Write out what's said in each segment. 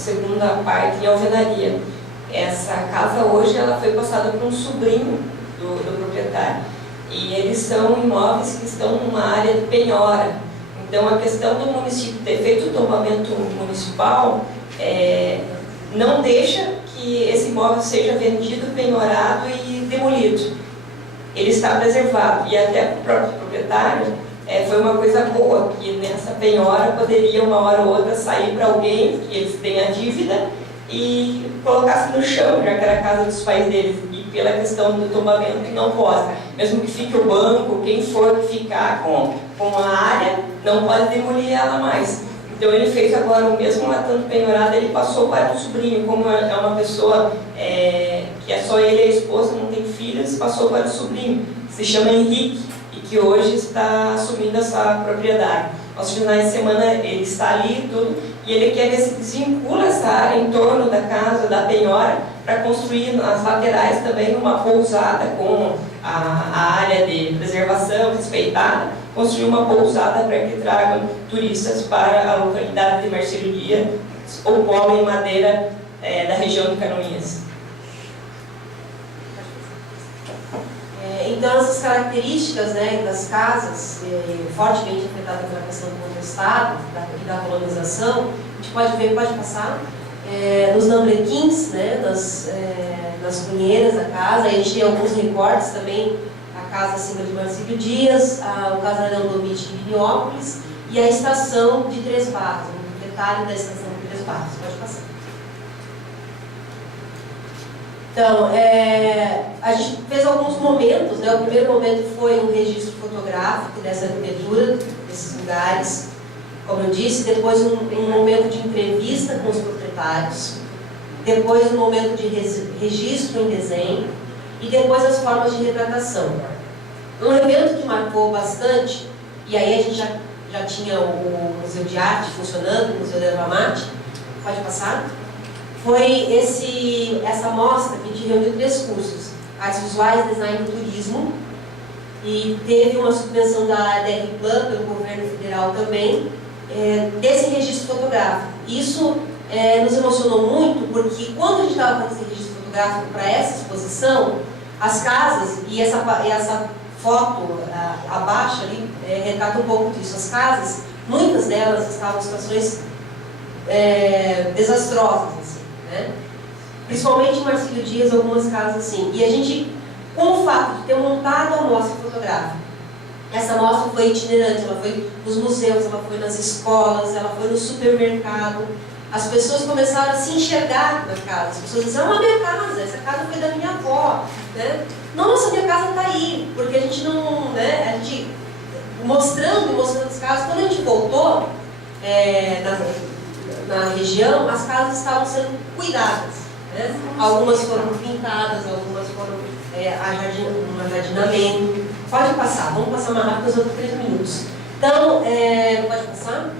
segunda parte em alvenaria. Essa casa hoje ela foi passada por um sobrinho do proprietário. E eles são imóveis que estão numa área de penhora. Então a questão do município ter feito o tombamento municipal não deixa que esse imóvel seja vendido, penhorado e demolido. Ele está preservado. E até para o próprio proprietário foi uma coisa boa, que nessa penhora poderia uma hora ou outra sair para alguém, que eles têm a dívida, e colocasse no chão, já que era a casa dos pais deles, e pela questão do tombamento não pode. Mesmo que fique o banco, quem for ficar com a área, não pode demolir ela mais. Então ele fez agora o mesmo matando penhorado, ele passou para um sobrinho, como é uma pessoa que é só ele e a esposa, não tem filhos, passou para o sobrinho, que se chama Henrique, e que hoje está assumindo essa propriedade. Aos finais de semana ele está ali e tudo, e ele quer ver se desvincula essa área em torno da casa, da penhora, para construir nas laterais também uma pousada com a área de preservação respeitada, construir uma pousada para que tragam turistas para a localidade de Marcílio Dias, ou polo em madeira da região de Canoinhas. Então, essas características, né, das casas fortemente afetadas pela questão do contestado e da colonização, a gente pode ver, pode passar, nos lambrequins, né, nas cunheiras da casa. A gente tem alguns recortes também, a casa acima de Marcílio Dias, o casarão do Omite de Viniópolis e a estação de Três Barras, um detalhe da estação de Três Barras. Pode passar. Então, a gente fez alguns momentos, né? O primeiro momento foi um registro fotográfico dessa arquitetura, desses lugares, como eu disse, depois um momento de entrevista com os proprietários, depois um momento de registro em desenho e depois as formas de retratação. Um evento que marcou bastante, e aí a gente já tinha o Museu de Arte funcionando, o Museu da Erva Mate, pode passar? Foi essa mostra que a gente reuniu 3 cursos: Artes Visuais, Design e Turismo, e teve uma subvenção da DR-Plan, pelo governo federal também, desse registro fotográfico. Isso nos emocionou muito, porque quando a gente estava fazendo esse registro fotográfico para essa exposição, as casas, e essa foto abaixo ali, retrata um pouco disso. As casas, muitas delas estavam em situações desastrosas, assim, né? Principalmente em Marcílio Dias, algumas casas assim. E a gente, com o fato de ter montado a mostra fotográfica, essa mostra foi itinerante, ela foi nos museus, ela foi nas escolas, ela foi no supermercado. As pessoas começaram a se enxergar na casa. As pessoas diziam: a minha casa, essa casa foi da minha avó, né? Nossa, minha casa está aí, porque a gente não, né? A gente mostrando as casas. Quando a gente voltou na região, as casas estavam sendo cuidadas, né? Algumas foram pintadas, algumas foram um ajardinamento. Pode passar, vamos passar mais rápido, os outros 3 minutos. Então, pode passar?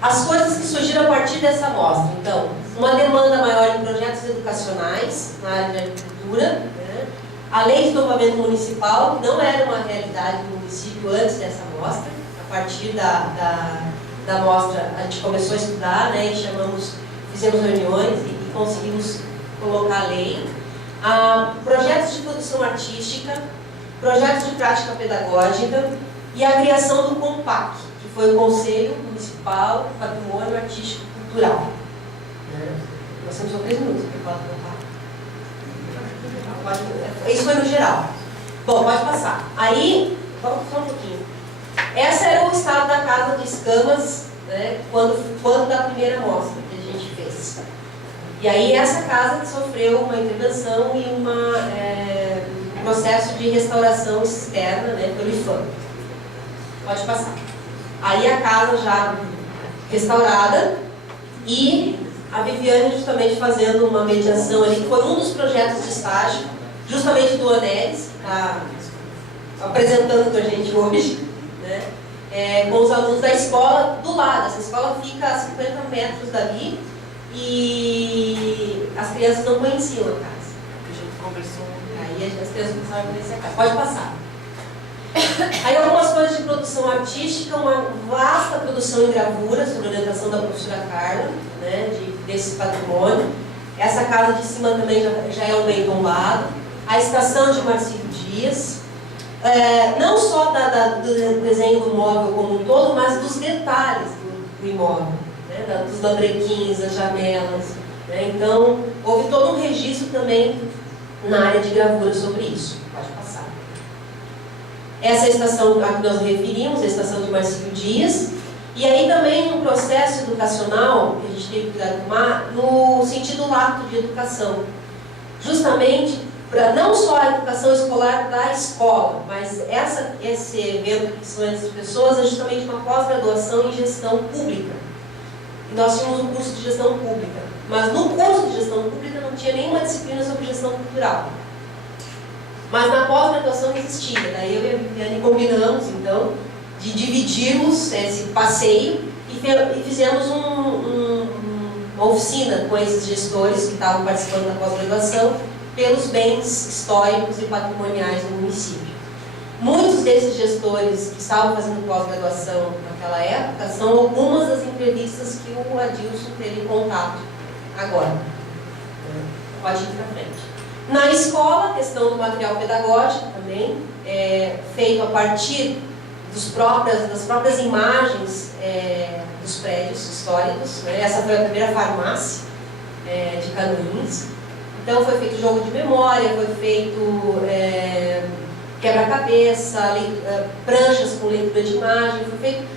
As coisas que surgiram a partir dessa mostra. Então, uma demanda maior em projetos educacionais na área de agricultura, né? A lei de tombamento municipal, que não era uma realidade do município antes dessa mostra. A partir da mostra, a gente começou a estudar, né? E fizemos reuniões e conseguimos colocar a lei. Projetos de produção artística, projetos de prática pedagógica e a criação do COMPAC, que foi o Conselho Municipal de Patrimônio Artístico e Cultural. Nós temos só 3 minutos para falar do COMPAC. Isso foi no geral. Bom, pode passar. Aí, vamos só um pouquinho. Esse era o estado da casa de Escamas, né, quando da primeira mostra que a gente fez. E aí essa casa que sofreu uma intervenção e um processo de restauração externa, né, pelo IFAM. Pode passar. Aí a casa já restaurada e a Viviane justamente fazendo uma mediação ali, que foi um dos projetos de estágio, justamente do Onelis, tá apresentando para a gente hoje, né, com os alunos da escola do lado. Essa escola fica a 50 metros dali e as crianças não conheciam a casa. A gente conversou. Aí as crianças começaram a conhecer a casa. Pode passar. Aí algumas coisas de produção artística, uma vasta produção em gravura, sob orientação da professora Carla, né, desse patrimônio. Essa casa de cima também já é um bem tombado. A estação de Marcílio Dias, não só do desenho do móvel como um todo, mas dos detalhes do imóvel, né, dos lambrequins, das janelas. Né. Então, houve todo um registro também na área de gravura sobre isso. Pode passar. Essa é a estação a que nós referimos, a estação de Marcílio Dias. E aí também um processo educacional que a gente teve que tomar no sentido lato de educação. Justamente para não só a educação escolar da escola, mas esse evento que são essas pessoas é justamente uma pós-graduação em gestão pública. E nós tínhamos um curso de gestão pública, mas no curso de gestão pública não tinha nenhuma disciplina sobre gestão cultural. Mas na pós-graduação existia. Daí eu e a Viviane combinamos, então, de dividirmos esse passeio e fizemos uma oficina com esses gestores que estavam participando da pós-graduação pelos bens históricos e patrimoniais do município. Muitos desses gestores que estavam fazendo pós-graduação naquela época são algumas das entrevistas que o Adilson teve contato agora. Pode ir para frente. Na escola, a questão do material pedagógico também, feito a partir das próprias imagens dos prédios históricos. Né? Essa foi a primeira farmácia de Canoinhas. Então foi feito jogo de memória, foi feito quebra-cabeça, pranchas com leitura de imagem,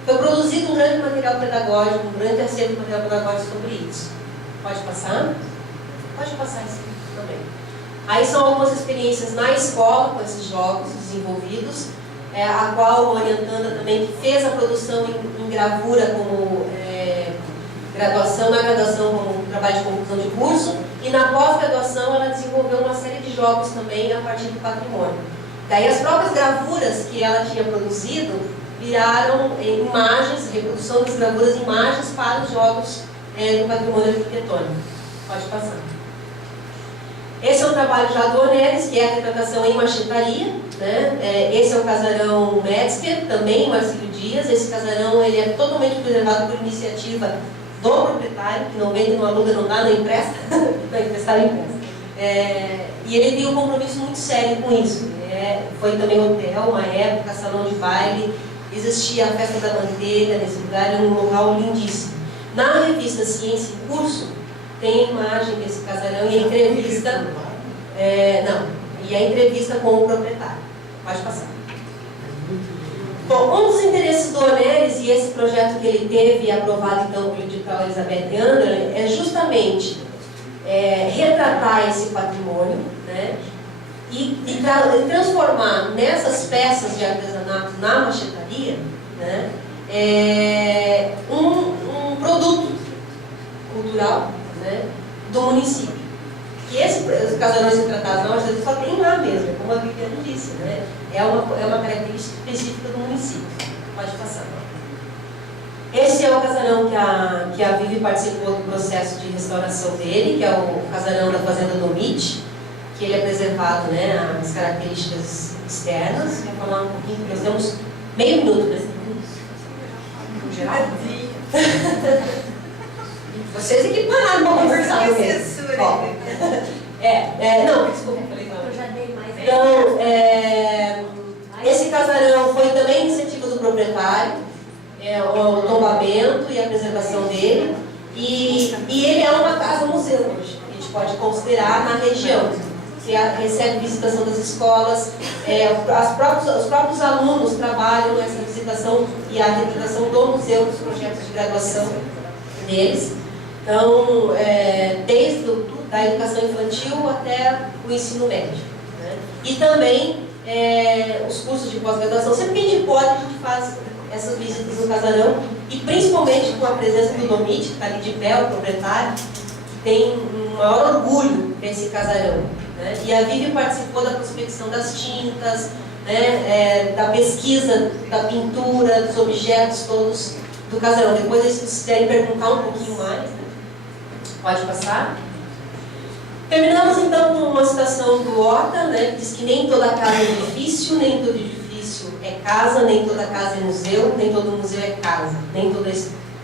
foi produzido um grande material pedagógico, um grande acervo de material pedagógico sobre isso. Pode passar? Pode passar isso também. Aí são algumas experiências na escola com esses jogos desenvolvidos, a qual uma orientanda também que fez a produção em gravura como graduação, na graduação como trabalho de conclusão de curso, e na pós-graduação ela desenvolveu uma série de jogos também a partir do patrimônio. Daí as próprias gravuras que ela tinha produzido viraram imagens, reprodução das gravuras, imagens para os jogos do patrimônio arquitetônico. Pode passar. Esse é um trabalho já do Oneres, que é a retratação em machetaria. Né? Esse é o casarão Metzger, também em Marcílio Dias. Esse casarão ele é totalmente preservado por iniciativa do proprietário, que não vende, não aluga, não dá, não empresta. Não emprestar, não empresta. E ele tem um compromisso muito sério com isso. Foi também hotel, uma época, salão de baile, existia a festa da manteiga nesse lugar, um local lindíssimo. Na revista Ciência em Curso, tem a imagem desse casarão e a entrevista. E a entrevista com o proprietário. Pode passar. Bom, um dos interesses do Oneres e esse projeto que ele teve aprovado então pelo edital Elizabeth Anderle é justamente retratar esse patrimônio, né, e transformar nessas peças de artesanato na machetaria, né, um produto cultural, né, do município. E esses casarões retratados na machetaria só tem lá mesmo, como a Viviane disse, né, é uma característica específica do município. Pode passar. Esse é o casarão que a Vivi participou do processo de restauração dele, que é o casarão da Fazenda Domite, que ele é preservado, né, as características externas. Vou falar um pouquinho, nós temos meio minuto, né? No geral. Vocês é que pararam para conversar. Não, desculpa, falei mal. Eu já dei mais. Então, esse casarão foi também iniciativa do proprietário, o tombamento e a preservação dele, e ele é uma casa-museu hoje, que a gente pode considerar na região, que recebe visitação das escolas, os próprios alunos trabalham nessa visitação e a representação do museu dos projetos de graduação deles. Então, desde a educação infantil até o ensino médio. Né? E também os cursos de pós-graduação. Sempre que a gente pode, a gente faz essas visitas no casarão, e principalmente com a presença do Domite, que está ali de pé, o proprietário, que tem um maior orgulho desse casarão. Né? E a Vivi participou da prospecção das tintas, né? Da pesquisa da pintura, dos objetos todos do casarão. Depois, se vocês quiserem perguntar um pouquinho mais, né? Pode passar. Terminamos então com uma citação do Horta, né, que diz que nem toda casa é edifício, nem todo edifício é casa, nem toda casa é museu, nem todo museu é casa, nem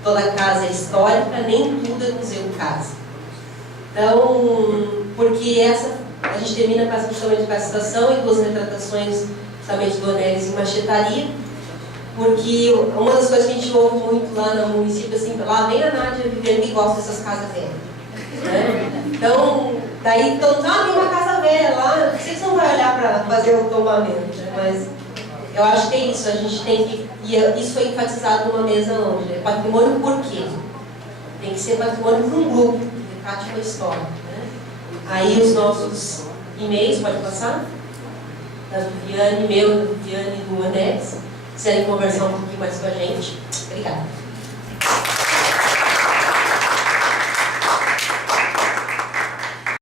toda casa é histórica, nem tudo é museu casa. Então, porque a gente termina com essa justamente com essa citação e duas retratações justamente do Onélis em Machetaria, porque uma das coisas que a gente ouve muito lá no município, assim, lá vem a Nádia vivendo que gosta dessas casas velhas. Né? Então, daí todo mundo, tem uma casa velha lá, vocês não vão olhar para fazer o tombamento, né? Mas eu acho que é isso, a gente tem que, e isso foi enfatizado numa mesa hoje, né? Patrimônio por quê? Tem que ser patrimônio para um grupo, que trate uma história. Né? Aí os nossos e-mails, pode passar? Da Viviane, meu, da Viviane e do Onélis, quiserem conversar um pouquinho mais com a gente. Obrigada.